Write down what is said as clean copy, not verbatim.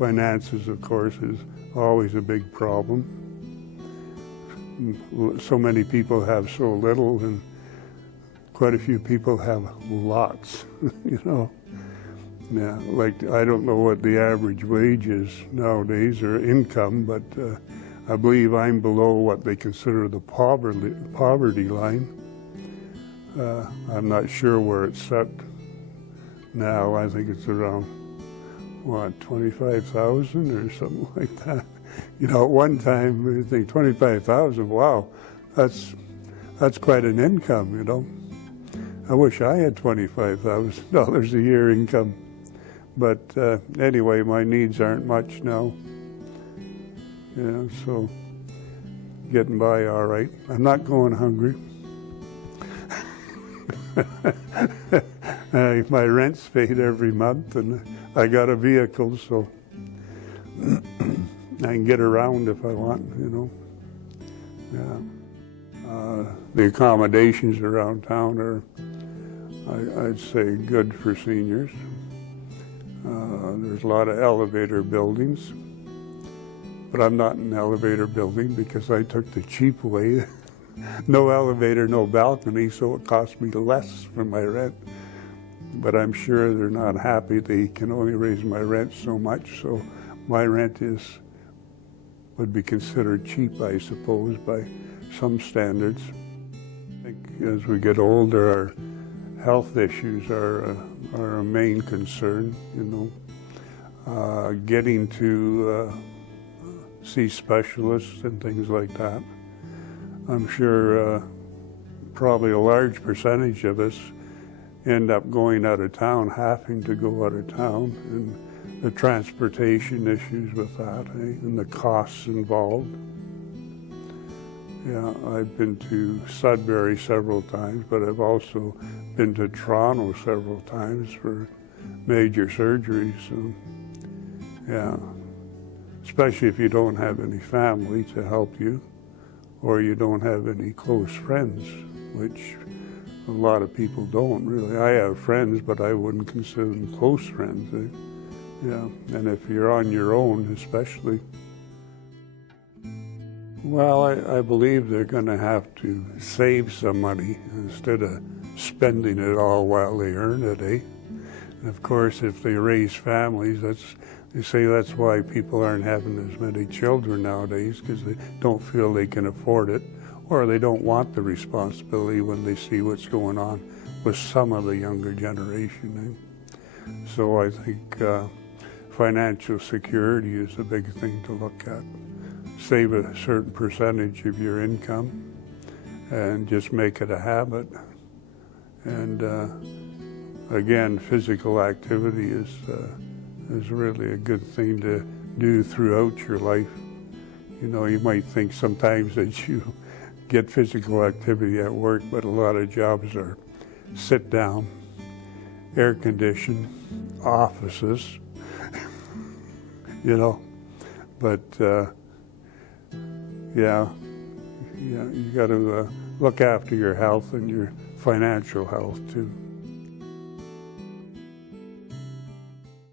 finances, of course, is always a big problem. So many people have so little, and quite a few people have lots, you know. Yeah, like, I don't know what the average wage is nowadays, or income, but I believe I'm below what they consider the poverty line. I'm not sure where it's set now. I think it's around, what, 25,000 or something like that. You know, at one time, you think 25,000, wow, that's quite an income, you know. I wish I had $25,000 a year income. But anyway, my needs aren't much now. Yeah, so getting by all right. I'm not going hungry. My rent's paid every month, and I got a vehicle, so I can get around if I want, you know. Yeah. The accommodations around town are, I'd say, good for seniors. There's a lot of elevator buildings, but I'm not in an elevator building because I took the cheap way. No elevator, no balcony, so it cost me less for my rent. But I'm sure they're not happy. They can only raise my rent so much, so my rent would be considered cheap, I suppose, by some standards. I think as we get older, our health issues are a main concern, you know. Getting to see specialists and things like that. I'm sure probably a large percentage of us end up going out of town, having to go out of town, and the transportation issues with that, and the costs involved. Yeah, I've been to Sudbury several times, but I've also been to Toronto several times for major surgeries. So, yeah, especially if you don't have any family to help you, or you don't have any close friends, which a lot of people don't really. I have friends, but I wouldn't consider them close friends. Yeah, and if you're on your own, especially. Well, I believe they're going to have to save some money instead of spending it all while they earn it, eh? And of course, if they raise families, they say that's why people aren't having as many children nowadays, because they don't feel they can afford it, or they don't want the responsibility when they see what's going on with some of the younger generation, eh? So I think financial security is a big thing to look at. Save a certain percentage of your income and just make it a habit. And again, physical activity is really a good thing to do throughout your life. You know, you might think sometimes that you get physical activity at work, but a lot of jobs are sit down, air conditioned, offices, you know, but yeah, you got to look after your health and your financial health too.